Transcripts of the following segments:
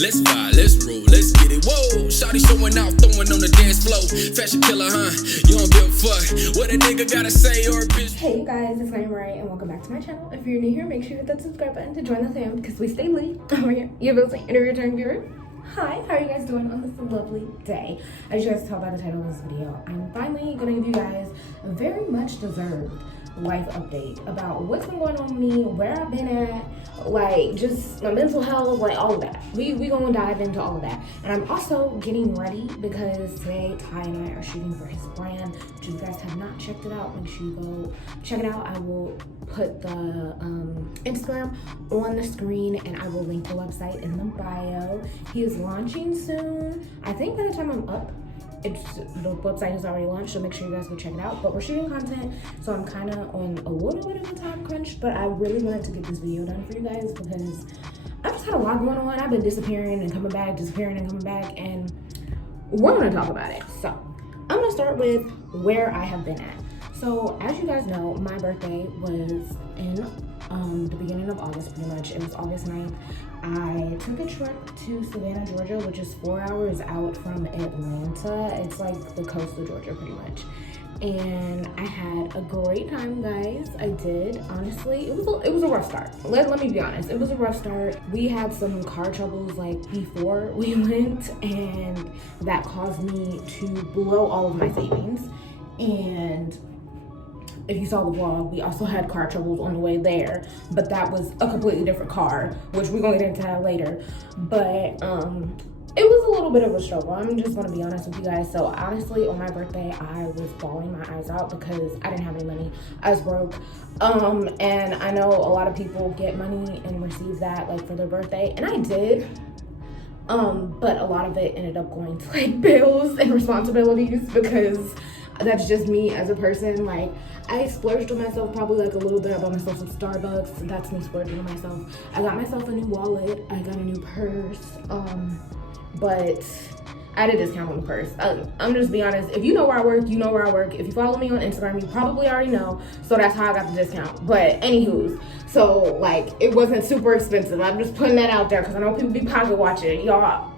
Let's vibe, let's roll, let's get it. Whoa, shawty showing out, throwing on the dance floor. Fashion killer, huh? You don't give a fuck what a nigga gotta say or a bitch. Hey you guys, it's Naimahrae and welcome back to my channel. If you're new here, make sure you hit that subscribe button to join the fam because we stay lit over here. You're listening, and if you're a returning viewer, hi, how are you guys doing on this lovely day? As you guys tell by the title of this video, I'm finally gonna give you guys a very much deserved life update about what's been going on with me, where I've been at, like just my mental health, like all of that. We gonna dive into all of that. And I'm also getting ready because today Ty and I are shooting for his brand. If you guys have not checked it out, make sure you go check it out. I will put the Instagram on the screen and I will link the website in the bio. He is launching soon. I think by the time I'm up, the website is already launched, so make sure you guys go check it out. But we're shooting content, so I'm kind of on a little bit of a time crunch, but I really wanted to get this video done for you guys because I've just had a lot going on. I've been disappearing and coming back, and we're gonna talk about it. So I'm gonna start with where I have been at. So as you guys know, my birthday was in the beginning of August, pretty much. It was August 9th. I took a trip to Savannah, Georgia, which is 4 hours out from Atlanta. It's like the coast of Georgia, pretty much. And I had a great time, guys. I did. Honestly, it was a rough start. Let me be honest. It was a rough start. We had some car troubles like before we went, and that caused me to blow all of my savings. And if you saw the vlog, we also had car troubles on the way there, but that was a completely different car, which we're gonna get into that later. But it was a little bit of a struggle. I'm just gonna be honest with you guys. So honestly, on my birthday, I was bawling my eyes out because I didn't have any money. I was broke. And I know a lot of people get money and receive that like for their birthday, and I did. But a lot of it ended up going to like bills and responsibilities because that's just me as a person. Like, I splurged on myself probably like a little bit. I bought myself some Starbucks. That's me splurging on myself. I got myself a new wallet. I got a new purse. But I had a discount on the purse. I'm just be honest. If you know where I work, you know where I work. If you follow me on Instagram, you probably already know. So that's how I got the discount. But anywho's, so like it wasn't super expensive. I'm just putting that out there because I know people be pocket watching. Y'all,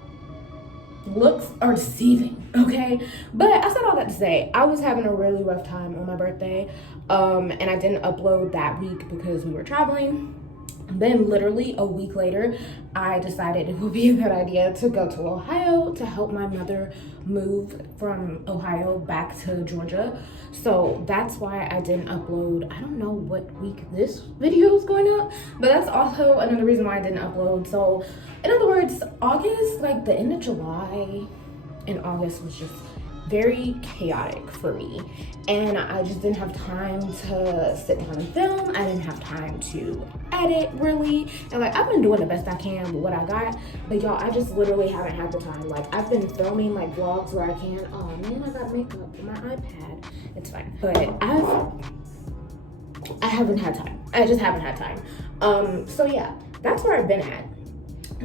looks are deceiving, okay? But I said all that to say I was having a really rough time on my birthday, and I didn't upload that week because we were traveling. Then literally a week later, I decided it would be a good idea to go to Ohio to help my mother move from Ohio back to Georgia. So that's why I didn't upload. I don't know what week this video is going up, but that's also another reason why I didn't upload. So in other words, August, like the end of July and August was just very chaotic for me, and I just didn't have time to sit down and film. I didn't have time to edit really, and like I've been doing the best I can with what I got, but y'all, I just literally haven't had the time. Like I've been filming like vlogs where I can. Oh man, I got makeup on my iPad. It's fine, but I haven't had time. I just haven't had time. So yeah, that's where I've been at.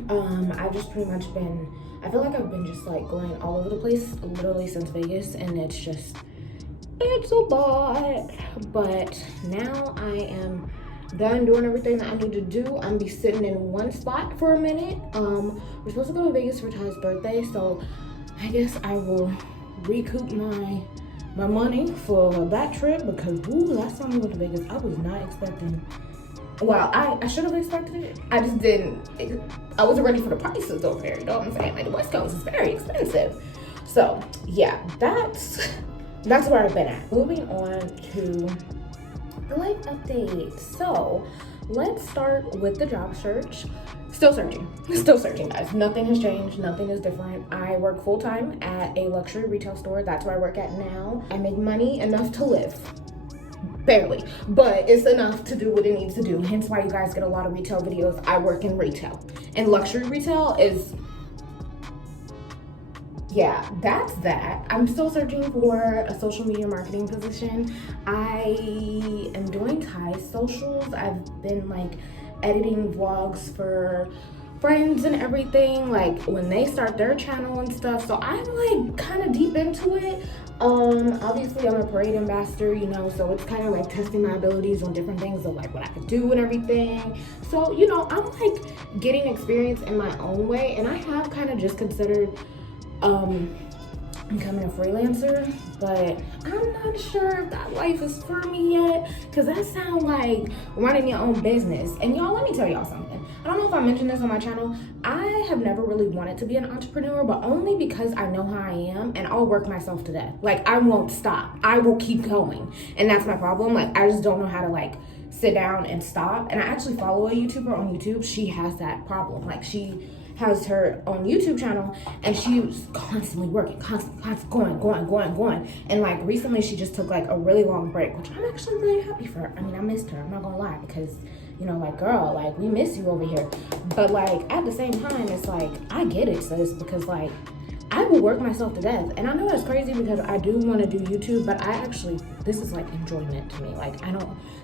I've just pretty much been, I feel like I've been just like going all over the place literally since Vegas, and it's a lot. But now I am done doing everything that I need to do. I'm gonna be sitting in one spot for a minute. We're supposed to go to Vegas for Ty's birthday, so I guess I will recoup my money for that trip because last time we went to Vegas, I was not expecting. Well, I should have expected it. I just didn't. I wasn't ready for the prices over there. You know what I'm saying? Like the West Coast is very expensive. So yeah, that's where I've been at. Moving on to the life update. So let's start with the job search. Still searching, guys. Nothing has changed. Nothing is different. I work full time at a luxury retail store. That's where I work at now. I make money enough to live. Barely, but it's enough to do what it needs to do. Hence why you guys get a lot of retail videos. I work in retail, and luxury retail is, yeah, that's that. I'm still searching for a social media marketing position. I am doing Ty's socials. I've been like editing vlogs for friends and everything, like when they start their channel and stuff. So I'm like kind of deep into it. Obviously I'm a parade ambassador, you know, so it's kind of like testing my abilities on different things of like what I could do and everything. So, you know, I'm like getting experience in my own way, and I have kind of just considered becoming a freelancer, but I'm not sure if that life is for me yet, because that sounds like running your own business. And y'all, let me tell y'all something. I don't know if I mentioned this on my channel. I have never really wanted to be an entrepreneur, but only because I know how I am, and I'll work myself to death. Like, I won't stop. I will keep going. And that's my problem. Like, I just don't know how to like sit down and stop. And I actually follow a YouTuber on YouTube. She has that problem. Like, she has her own YouTube channel, and she was constantly working, constantly going. And like recently she just took like a really long break, which I'm actually really happy for her. I mean, I missed her, I'm not gonna lie, because, you know, like, girl, like, we miss you over here. But like at the same time, it's like, I get it, sis, because like I will work myself to death. And I know that's crazy because I do want to do YouTube, but I actually, this is like enjoyment to me. Like,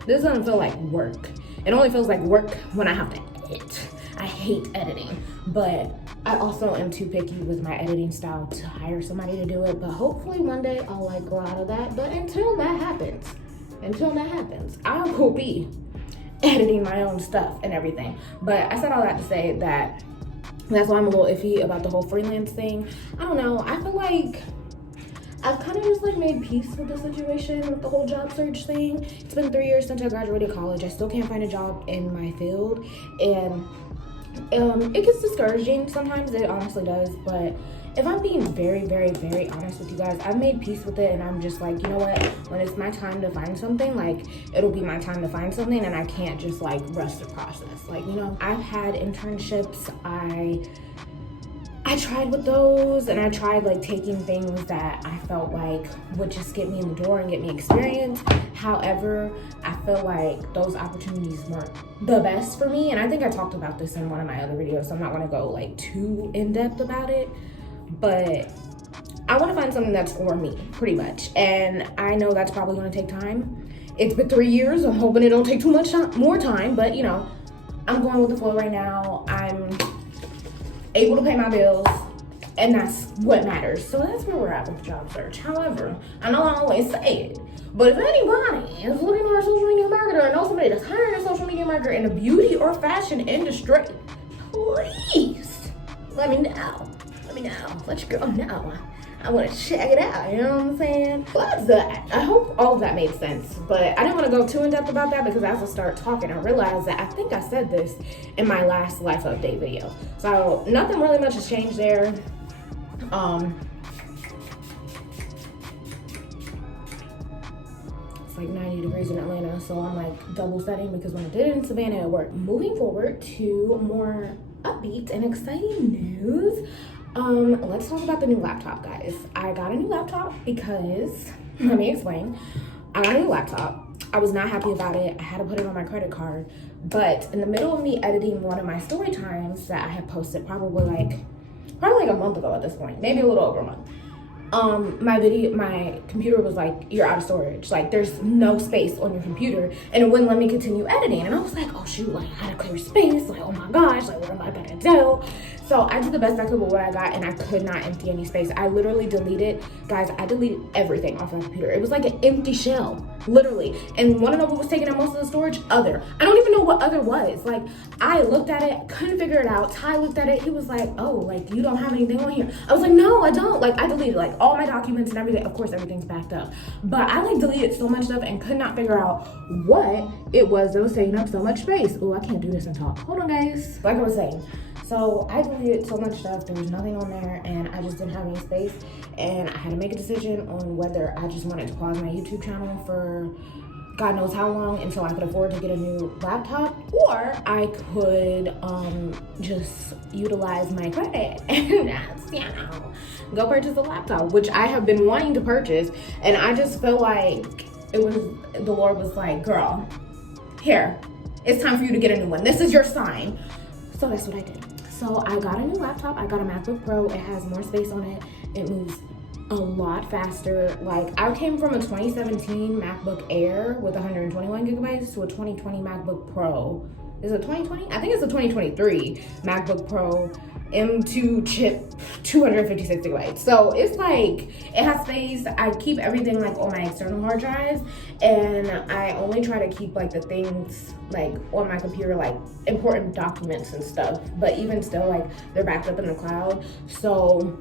this doesn't feel like work. It only feels like work when I have to edit. I hate editing, but I also am too picky with my editing style to hire somebody to do it. But hopefully one day I'll like grow out of that. But until that happens, I will be editing my own stuff and everything. But I said all that to say that that's why I'm a little iffy about the whole freelance thing. I don't know. I feel like I've kind of just like made peace with the situation with the whole job search thing. It's been 3 years since I graduated college. I still can't find a job in my field, and it gets discouraging sometimes. It honestly does. But if I'm being very, very, very honest with you guys, I've made peace with it, and I'm just like, you know what, when it's my time to find something, like, it'll be my time to find something, and I can't just like rush the process. Like, you know, I've had internships. I tried with those, and I tried like taking things that I felt like would just get me in the door and get me experience. However, I feel like those opportunities weren't the best for me, and I think I talked about this in one of my other videos, so I'm not gonna go like too in depth about it, but I want to find something that's for me, pretty much. And I know that's probably gonna take time. It's been 3 years. I'm hoping it don't take too much more time, but you know, I'm going with the flow right now. I'm able to pay my bills, and that's what matters. So that's where we're at with the job search. However, I know I always say it, but if anybody is looking for a social media marketer or knows somebody that's hiring a social media marketer in the beauty or fashion industry, please let me know. Let your girl know. I want to check it out, you know what I'm saying? Well, that's that. I hope all of that made sense, but I didn't want to go too in depth about that, because as I start talking, I realized that I think I said this in my last life update video. So nothing really much has changed there. It's like 90 degrees in Atlanta, so I'm like double setting, because when I did it in Savannah, it worked. Moving forward to more upbeat and exciting news. Let's talk about the new laptop, guys. I got a new laptop because, let me explain. I got a new laptop. I was not happy about it. I had to put it on my credit card. But in the middle of me editing one of my story times that I had posted probably like a month ago at this point, maybe a little over a month, my computer was like, you're out of storage. Like, there's no space on your computer, and it wouldn't let me continue editing. And I was like, oh shoot, like, I had to clear space. Like, oh my gosh, like, what am I gonna do? So I did the best I could with what I got, and I could not empty any space. I literally deleted, guys, I deleted everything off my computer. It was like an empty shell, literally. And wanna know what was taking up most of the storage? Other. I don't even know what other was. Like, I looked at it, couldn't figure it out. Ty looked at it, he was like, oh, like, you don't have anything on here. I was like, no, I don't. Like, I deleted like all my documents and everything. Of course, everything's backed up. But I like deleted so much stuff and could not figure out what it was that was taking up so much space. Oh, I can't do this and talk. Hold on, guys. Like I was saying. So I deleted so much stuff, there was nothing on there, and I just didn't have any space, and I had to make a decision on whether I just wanted to pause my YouTube channel for God knows how long until I could afford to get a new laptop, or I could just utilize my credit and that's, you know, go purchase a laptop, which I have been wanting to purchase. And I just feel like the Lord was like, girl, here, it's time for you to get a new one. This is your sign. So that's what I did. So I got a new laptop. I got a MacBook Pro. It has more space on it. It moves a lot faster. Like, I came from a 2017 MacBook Air with 121 gigabytes to a 2020 MacBook Pro is it 2020? I think it's a 2023 MacBook Pro M2 chip, 256 gigabytes. So it's like, it has space. I keep everything like on my external hard drives, and I only try to keep like the things like on my computer, like important documents and stuff. But even still, like they're backed up in the cloud. So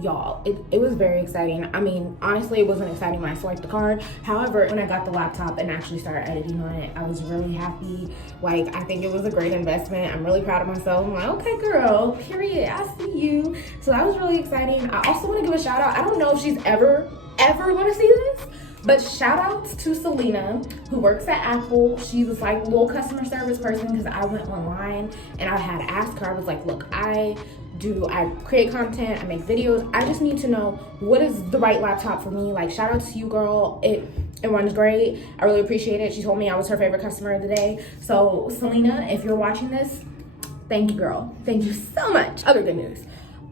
y'all, it was very exciting. I mean, honestly, it wasn't exciting when I swiped the card. However, when I got the laptop and actually started editing on it, I was really happy. Like, I think it was a great investment. I'm really proud of myself. I'm like, okay, girl, period, I see you. So that was really exciting. I also want to give a shout out. I don't know if she's ever going to see this, but shout outs to Selena, who works at Apple. She was like a little customer service person, because I went online and I had asked her. I was like, look, I create content, I make videos. I just need to know what is the right laptop for me. Like, shout out to you, girl. It runs great. I really appreciate it. She told me I was her favorite customer of the day. So Selena, if you're watching this, thank you, girl. Thank you so much. Other good news.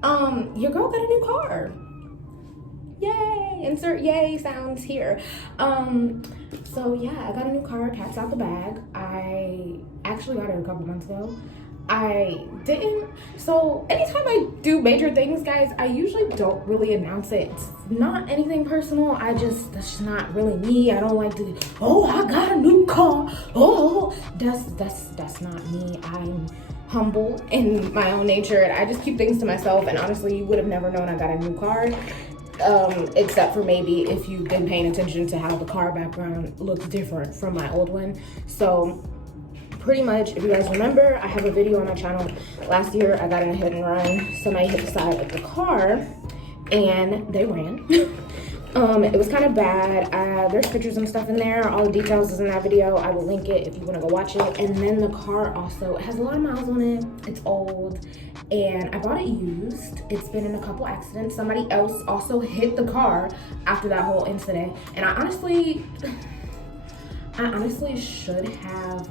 Your girl got a new car. Yay! Insert yay sounds here. So yeah, I got a new car. Cat's out the bag. I actually got it a couple months ago. So anytime I do major things, guys, I usually don't really announce it. It's not anything personal. That's just not really me. I don't like to, oh, I got a new car. Oh, that's not me. I'm humble in my own nature, and I just keep things to myself. And honestly, you would have never known I got a new car. Except for maybe if you've been paying attention to how the car background looks different from my old one. So pretty much, if you guys remember, I have a video on my channel. Last year, I got in a hit and run. Somebody hit the side of the car, and they ran. It was kind of bad. There's pictures and stuff in there. All the details is in that video. I will link it if you want to go watch it. And then the car also has a lot of miles on it. It's old, and I bought it used. It's been in a couple accidents. Somebody else also hit the car after that whole incident, and I honestly should have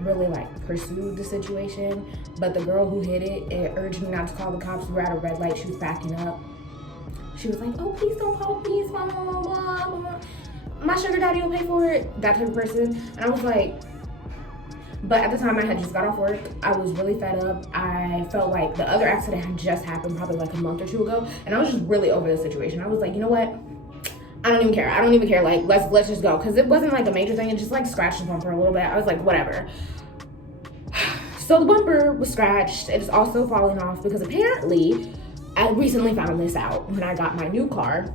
really pursued the situation, but the girl who hit it urged me not to call the cops. We were at a red light. She was backing up. She was like, oh, please don't call police, blah, blah, blah, blah, blah. My sugar daddy will pay for it, that type of person. And I was like, but at the time I had just got off work. I was really fed up. I felt like the other accident had just happened probably like a month or two ago, and I was just really over the situation. I was like, you know what? I don't even care. I don't even care. Like, let's just go. Because it wasn't like a major thing. It just like scratched the bumper a little bit. I was like, whatever. So the bumper was scratched. It is also falling off because apparently I recently found this out when I got my new car,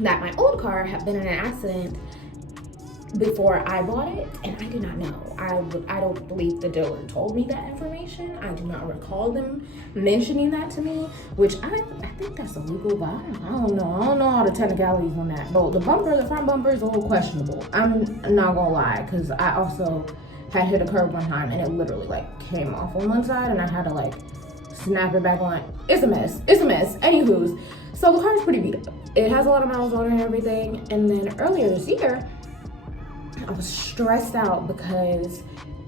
that my old car had been in an accident before I bought it, and I did not know. I don't believe the dealer told me that information. I do not recall them mentioning that to me, which I think that's illegal, but I don't know. I don't know all the technicalities on that. But the front bumper is a little questionable. I'm not gonna lie, because I also had hit a curb one time, and it literally came off on one side, and I had to snap it back on. It's a mess. Anywho's, so the car is pretty beat up. It has a lot of miles on it and everything. And then earlier this year, I was stressed out because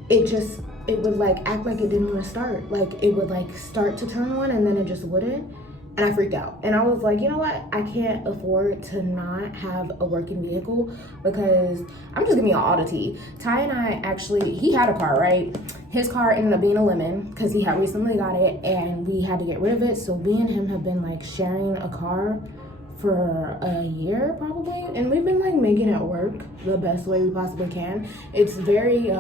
it would act like it didn't want to start. It would start to turn on, and then it just wouldn't. And I freaked out. And I was like, you know what? I can't afford to not have a working vehicle, because I'm just giving you all the tea. Ty and I actually, he had a car, right? His car ended up being a lemon because he had recently got it, and we had to get rid of it. So me and him have been sharing a car for a year probably, and we've been making it work the best way we possibly can. It's very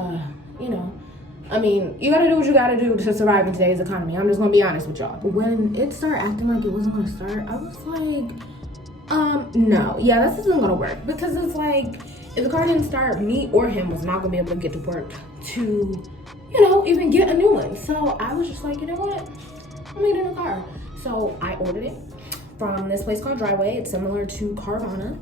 I mean, you gotta do what you gotta do to survive in today's economy. I'm just gonna be honest with y'all. But when it started acting like it wasn't gonna start, I was like, no, yeah, this isn't gonna work, because it's if the car didn't start, me or him was not gonna be able to get to work to even get a new one. So I was just like, you know what, I need a new car. So I ordered it from this place called Driveway. It's similar to Carvana.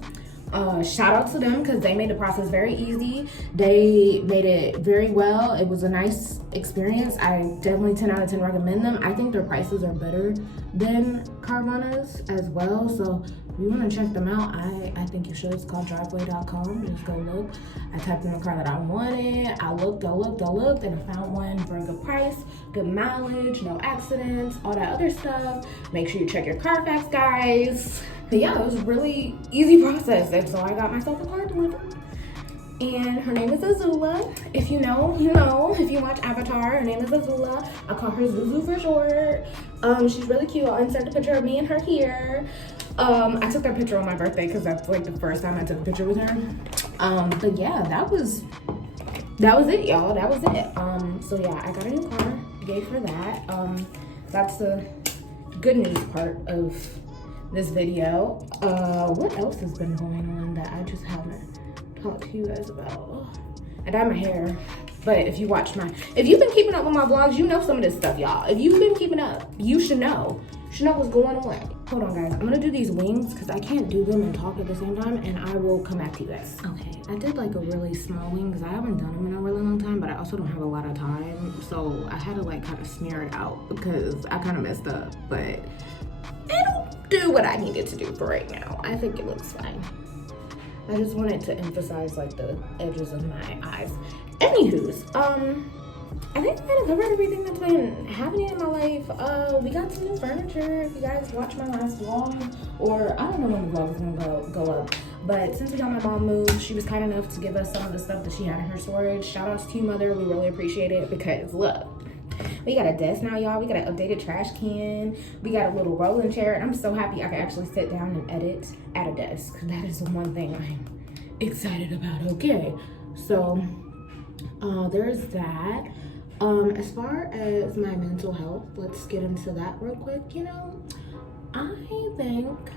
Shout out to them, because they made the process very easy. They made it very well. It was a nice experience. I definitely 10 out of 10 recommend them. I think their prices are better than Carvana's as well. So if you want to check them out, I think you should. It's called driveway.com. Just go look. I typed in the car that I wanted. I looked, and I found one for a good price, good mileage, no accidents, all that other stuff. Make sure you check your Carfax, guys. But yeah, it was a really easy process, and so I got myself a car delivered. And her name is Azula. If you know, you know. If you watch Avatar, her name is Azula. I call her Zuzu for short. She's really cute. I'll insert a picture of me and her here. I took that picture on my birthday because that's like the first time I took a picture with her. But yeah, that was it, y'all. That was it. So yeah, I got a new car. Yay for that. That's the good news part of this video. What else has been going on that I just haven't talked to you guys about? I dyed my hair, but if you've been keeping up with my vlogs, you know some of this stuff, y'all. If you've been keeping up, you should know what's going on. Hold on, guys. I'm gonna do these wings because I can't do them and talk at the same time, and I will come back to you guys. Okay, I did like a really small wing because I haven't done them in a really long time, but I also don't have a lot of time, so I had to like kind of smear it out because I kind of messed up, but it'll do what I needed to do for right now. I think it looks fine. I just wanted to emphasize like the edges of my eyes. Anywho's, I think I kind of covered everything that's been happening in my life. We got some new furniture. If you guys watch my last vlog, or I don't know when the vlog is gonna go up, but since we got my mom moved, she was kind enough to give us some of the stuff that she had in her storage. Shout outs to you, mother. We really appreciate it because look, we got a desk now, y'all. We got an updated trash can. We got a little rolling chair, and I'm so happy I can actually sit down and edit at a desk. That is the one thing I'm excited about. Okay, so there's that. As far as my mental health, let's get into that real quick. You know, I think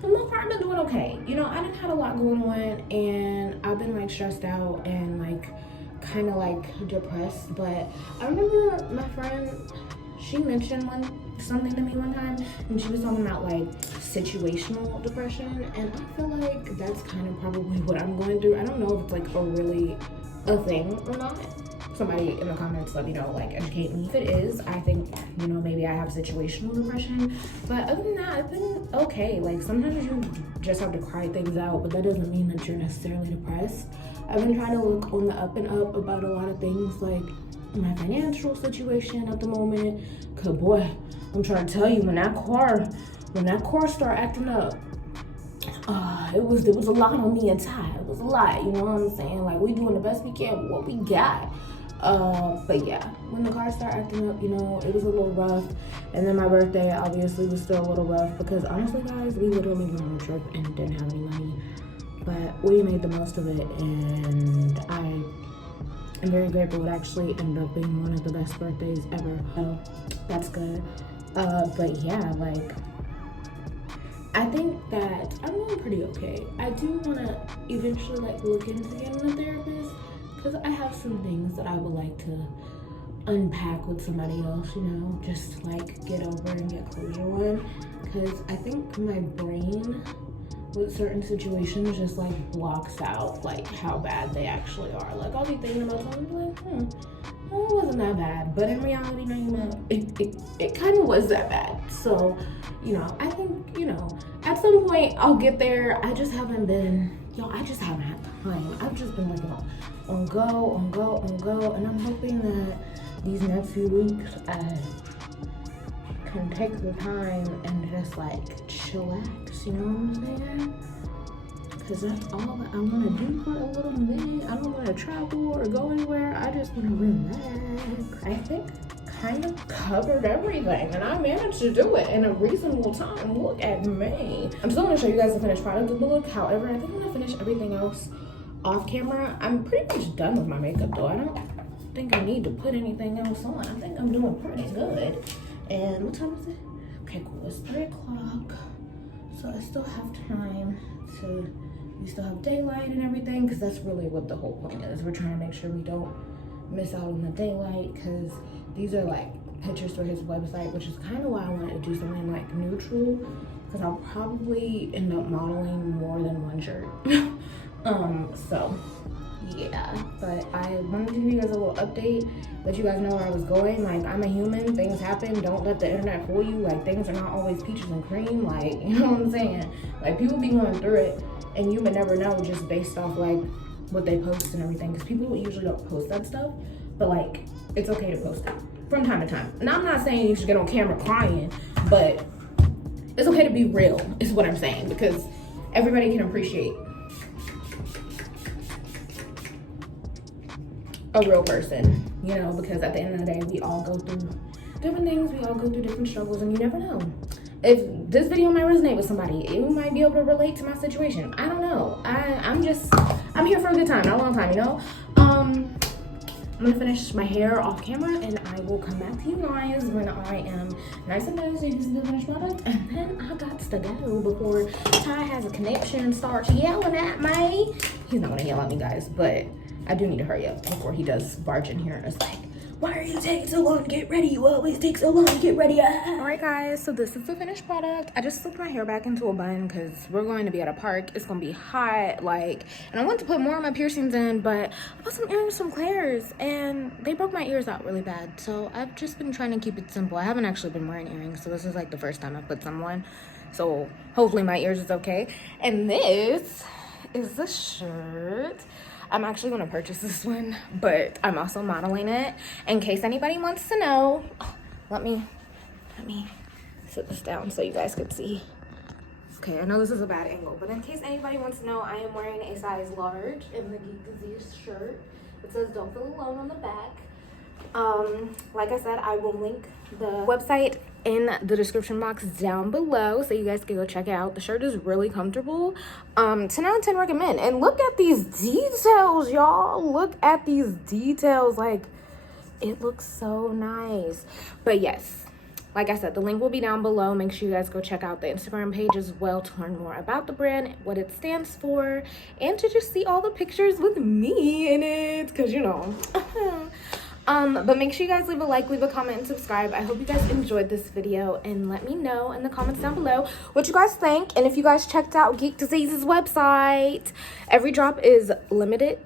for the most part I've been doing okay. You know, I didn't have a lot going on, and I've been like stressed out and like kind of like depressed. But I remember my friend, she mentioned something to me one time, and she was talking about like situational depression, and I feel like that's kind of probably what I'm going through. I don't know if it's like a thing or not. Somebody in the comments let me know, like educate me. If it is, I think, you know, maybe I have situational depression, but other than that, I've been okay. Like sometimes you just have to cry things out, but that doesn't mean that you're necessarily depressed. I've been trying to look on the up and up about a lot of things, like my financial situation at the moment, cause boy, I'm trying to tell you, when that car started acting up, it was a lot on me and Ty. It was a lot, you know what I'm saying? Like, we doing the best we can with what we got. But yeah, when the car started acting up, you know, it was a little rough. And then my birthday obviously was still a little rough because honestly, guys, we literally went on a trip and didn't have any money. But we made the most of it, and I am very grateful. It actually ended up being one of the best birthdays ever. So that's good. But yeah, like, I think that I'm doing pretty okay. I do want to eventually like look into getting a therapist because I have some things that I would like to unpack with somebody else, you know, just like get over and get closure on, because I think my brain with certain situations just like blocks out like how bad they actually are. Like I'll be thinking about something like, well, it wasn't that bad, but in reality, Naimah, it kind of was that bad. So, you know, I think, you know, at some point I'll get there. I just haven't been, I just haven't had time. I've just been like on go, and I'm hoping that these next few weeks I can take the time and just like chillax, you know what I'm saying? Because that's all that I want to do for a little minute. I don't want to travel or go anywhere. I just want to relax. I think kind of covered everything, and I managed to do it in a reasonable time. Look at me. I'm still going to show you guys the finished product of the look. However, I think I'm going to finish everything else off camera. I'm pretty much done with my makeup though. I don't think I need to put anything else on. I think I'm doing pretty good. And what time is it? Okay, cool. It's 3 o'clock. So I still have time to, we still have daylight and everything, because that's really what the whole point is. We're trying to make sure we don't miss out on the daylight, because these are like pictures for his website, which is kind of why I wanted to do something like neutral, because I'll probably end up modeling more than one shirt. So yeah, but I wanted to give you guys a little update, let you guys know where I was going. Like, I'm a human, things happen, don't let the internet fool you. Like, things are not always peaches and cream, like, you know what I'm saying? Like, people be going through it, and you would never know just based off like what they post and everything, because people usually don't post that stuff, but like, it's okay to post it from time to time. And I'm not saying you should get on camera crying, but it's okay to be real, is what I'm saying, because everybody can appreciate a real person, you know, because at the end of the day, we all go through different things, we all go through different struggles, and you never know. If this video might resonate with somebody, you might be able to relate to my situation. I don't know. I'm here for a good time, not a long time, you know? I'm gonna finish my hair off camera and I will come back to you guys when I am nice and nice so you can see the finished product. And then I got to go before Ty has a conniption and starts yelling at me. He's not gonna yell at me, guys, but I do need to hurry up before he does barge in here and it's like, why are you taking so long to get ready? You always take so long to get ready. All right, guys, so this is the finished product. I just slipped my hair back into a bun because we're going to be at a park. It's gonna be hot, like, and I want to put more of my piercings in, but I put some earrings from Claire's and they broke my ears out really bad. So I've just been trying to keep it simple. I haven't actually been wearing earrings, so this is like the first time I put some on. So hopefully my ears is okay. And this is the shirt. I'm actually gonna purchase this one, but I'm also modeling it in case anybody wants to know. Let me sit this down so you guys can see. Okay, I know this is a bad angle, but in case anybody wants to know, I am wearing a size large in the Geek Disease shirt. It says "Don't Feel Alone" on the back. Like I said, I will link the website in the description box down below so you guys can go check it out. The shirt is really comfortable. 10 out of 10 recommend. And look at these details, y'all. Look at these details. Like, it looks so nice. But yes, like I said, the link will be down below. Make sure you guys go check out the Instagram page as well to learn more about the brand, what it stands for, and to just see all the pictures with me in it, because you know. But make sure you guys leave a like, leave a comment, and subscribe. I hope you guys enjoyed this video, and let me know in the comments down below what you guys think. And if you guys checked out Geek Disease's website, every drop is limited,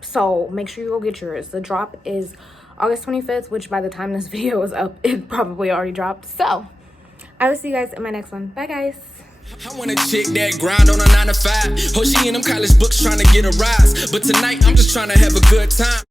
so make sure you go get yours. The drop is August 25th, which by the time this video is up, it probably already dropped. So I will see you guys in my next one. Bye, guys. I want a chick that grind on a 9 to 5. Oh, she in them college books trying to get a rise. But tonight, I'm just trying to have a good time.